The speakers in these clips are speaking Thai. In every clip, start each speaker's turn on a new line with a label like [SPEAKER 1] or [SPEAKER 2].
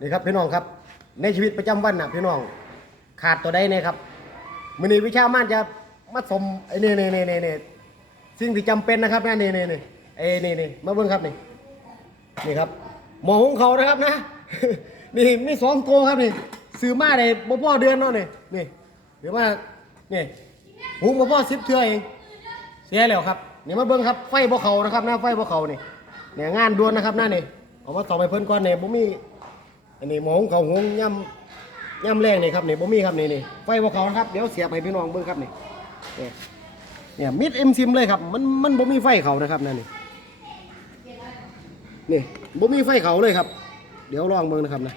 [SPEAKER 1] นี่ครับพี่น้องครับ ในชีวิตประจำวันน่ะพี่น้อง ขาดตัวใดเนี่ยครับมือนี้วิชามานจะมาสมไอ้นี่นี่นี่นี่นี่สิ่งที่จำเป็นนะครับนะนี่นี่นี่ไอ้นี่นี่มาเบิ่งครับนี่นี่ครับ หมอหงเขานะครับนะ นี่มีสองโตวครับนี่ซื้อมาได้บ่พอเดือนเนาะนี่นี่หรือว่านี่หุงบ่พอสิบเทื่อเองเสียแล้วครับนี่มาเบิ่งครับไฟบ่เขานะครับนะไฟบ่เขานี่เนี่ยงานด่วนนะครับนะนี่เอามาต่อไปเพิ่นก่อนเนี่ยบ่มี อันนี้หมองเขาหงย่ำย่ำแรงนี่ครับนี่บ่มีครับนี่นี่ไฟบ่เขานะครับเดี๋ยวเสียบให้พี่น้องเบิ่งครับนี่นี่เนี่ยมิดเอ็มซิมเลยครับมันมันบ่มีไฟเขานะครับนั่นนี่นี่บ่มีไฟเขาเลยครับ เดี๋ยวลองเบิ่งนะครับนะ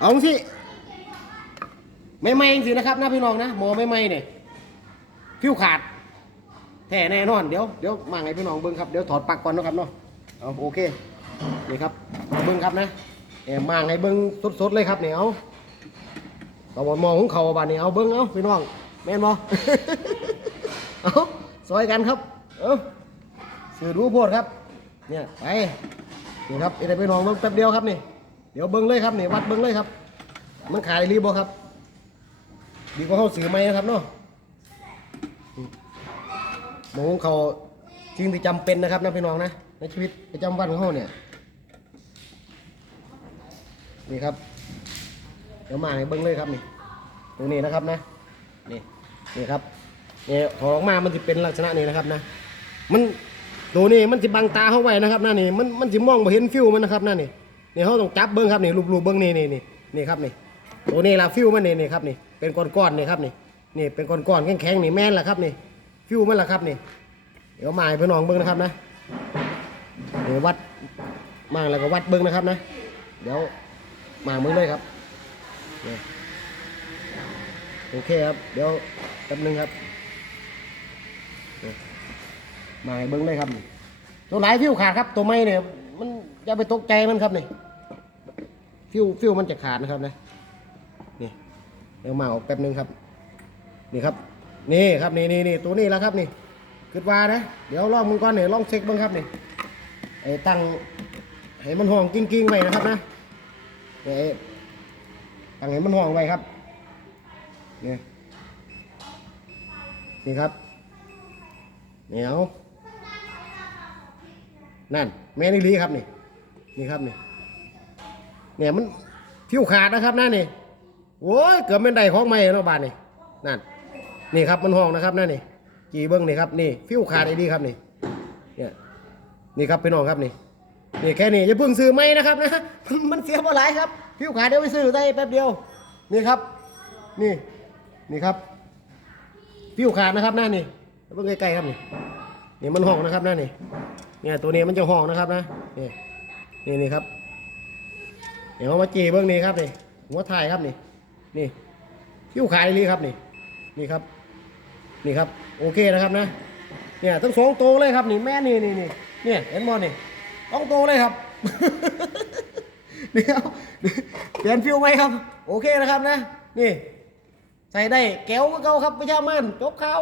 [SPEAKER 1] เอาสิไม่ไม้จริงๆนะครับนะพี่น้องนะหมอไม่ไม้เนี่ยฟิวขาดแท้แน่นอนเดี๋ยวเดี๋ยวมาให้พี่น้องเบิ่งครับเดี๋ยวถอดปลั๊กก่อนนะครับเนาะเอาโอเคนี่ครับเบิ่งครับนะ เอ่อมาไงเบิ้งสดๆเลยครับเนี่ยเอาเราบมองของเขาบานนี้เอาเบิ้งเอาพี่น้องแม่นบอเอาซอยกันครับ เอาสื่อรู้โพดครับ เนี่ยไปนี่ครับเอ็ดพี่น้องเบิ้งแป๊บเดียวครับนี่เดี๋ยวเบิ้งเลยครับนี่วัดเบิ้งเลยครับ มันขายรีบบอครับ ดีกว่าเขาสื่อไหมนะครับเนาะหมองของเขาจริงที่จำเป็นนะครับนะพี่น้องนะในชีวิตประจำวันของเขาเนี่ย นี่ครับ เดี๋ยวมาให้เบิ้งเลยครับนี่ตรงนี้นะครับนะนี่นี่ครับนี่พอออกมามันจะเป็นลักษณะนี้นะครับนะ มันตัวนี้มันจะบังตาเข้าไว้นะครับนะนี่มันมันจะมองไม่เห็นฟิวมันนะครับนะนี่นี่เขาต้องจับเบิ้งครับนี่รูปๆเบิ้งนี่นี่นี่นี่ครับนี่ตัวนี้ละฟิวมันนี่นี่ครับนี่เป็นก้อนๆนี่ครับนี่นี่เป็นก้อนๆแข็งๆนี่แม่นละครับนี่ฟิวมันละครับนี่ เดี๋ยวมาให้พี่น้องเบิ้งนะครับนะเดี๋ยววัดมาแล้วก็วัดเบิ้งนะครับนะ เดี๋ยว มามึงเลยครับโอเคครับ เดี๋ยวแป๊บนึงครับ มาให้เบิ้งเลยครับ ตัวไหนฟิวขาดครับ ตัวไม่เนี่ยมันอย่าไปตกใจมันครับนี่ฟิวฟิวมันจะขาดนะครับนะนี่เดี๋ยวมาออกแป๊บนึงครับ นี่ครับ นี่ครับนี่นี่นี่ตัวนี้แล้วครับนี่คิดว่านะ เดี๋ยวลองมึงก่อนเนี่ยลองเช็คเบ้างครับนี่ไอ้ตั้งให้มันห้องกิ้งๆไว้นะครับนะ เนี่ยตั้งให้มันห่องไว้ครับ เนี่ย นี่ครับ เหนียว นั่น แม่นี่ลีครับนี่ นี่ครับนี่เนี่ยมันผิวขาดนะครับนั่นนี่โอ้ยเกือบเป็นไดของใหม่เนาะบานนี่นั่น นี่ครับมันห้องนะครับนั่นนี่จีเบิ้งนี่ครับนี่ ฟิวขาดไอ้ดีครับนี่ เนี่ย นี่ครับพี่น้องครับนี่ นี่แค่นี้อย่าเพิ่งซื้อไม่นะครับนะมันเสียบ่หลายครับผิวขาเดี๋ยวไปซื้อได้แป๊บเดียวนี่ครับ นี่นี่ครับผิวขาดนะครับหน้านี่เพิ่งใกล้ๆครับนี่นี่มันห้องนะครับหน้านี่เนี่ยตัวนี้มันจะห้องนะครับนะนี่นี่นี่ครับเดี๋ยวมาจีเบื้องนี้ครับนี่หัวถ่ายครับนี่ นี่ผิวขาดเลยครับนี่ นี่ครับ นี่ครับ โอเคนะครับนะเนี่ยทั้งสองตัวเลยครับนี่แม่นี่นี่นี่เนี่ยเห็นบอลนี่ ต้องโตเลยครับเดี๋ยวเปลี่ยนฟิวไหมครับ โอเคนะครับนะ นี่ ใส่ได้แก้วก็เก่าครับไม่ใช่มันจบเข่า